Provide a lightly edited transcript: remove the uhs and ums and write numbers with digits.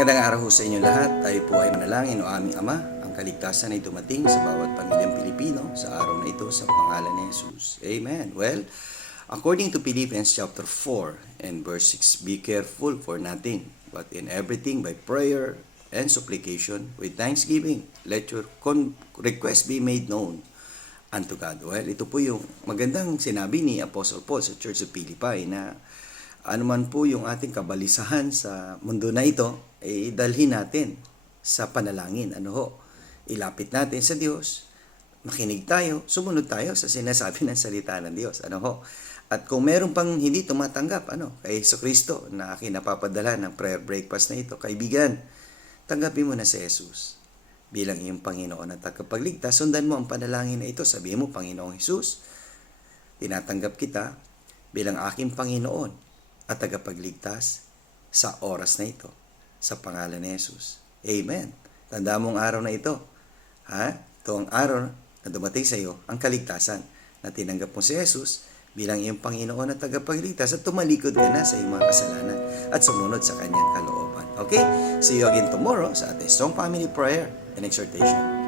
Magandang araw ho sa inyo lahat. Tayo po ay manalangin o aming Ama, ang kaligtasan ay dumating sa bawat pamilyang Pilipino sa araw na ito sa pangalan ni Jesus. Amen. Well, according to Philippians chapter 4 and verse 6, be careful for nothing, but in everything by prayer and supplication with thanksgiving, let your request be made known unto God. Well, ito po yung magandang sinabi ni Apostle Paul sa Church of Philippi na anuman po yung ating kabalisahan sa mundo na ito, dalhin natin sa panalangin. Ilapit natin sa Diyos, makinig tayo, sumunod tayo sa sinasabi ng salita ng Diyos. At kung meron pang hindi tumatanggap, kay Jesucristo na kinapapadala ng prayer breakfast na ito, kaibigan, tanggapin mo na si Jesus bilang iyong Panginoon at tagapagligtas. Sundan mo ang panalangin na ito. Sabihin mo, Panginoong Jesus, tinatanggap kita bilang aking Panginoon at tagapagligtas sa oras na ito, sa pangalan ni Jesus. Amen. Tanda mo ang araw na ito. Ito ang araw na dumating sa iyo, ang kaligtasan, na tinanggap mo si Jesus bilang iyong Panginoon at tagapagligtas at tumalikod ka na sa iyong mga kasalanan at sumunod sa kanyang kalooban. Okay? See you again tomorrow sa ating Strong Family Prayer and Exhortation.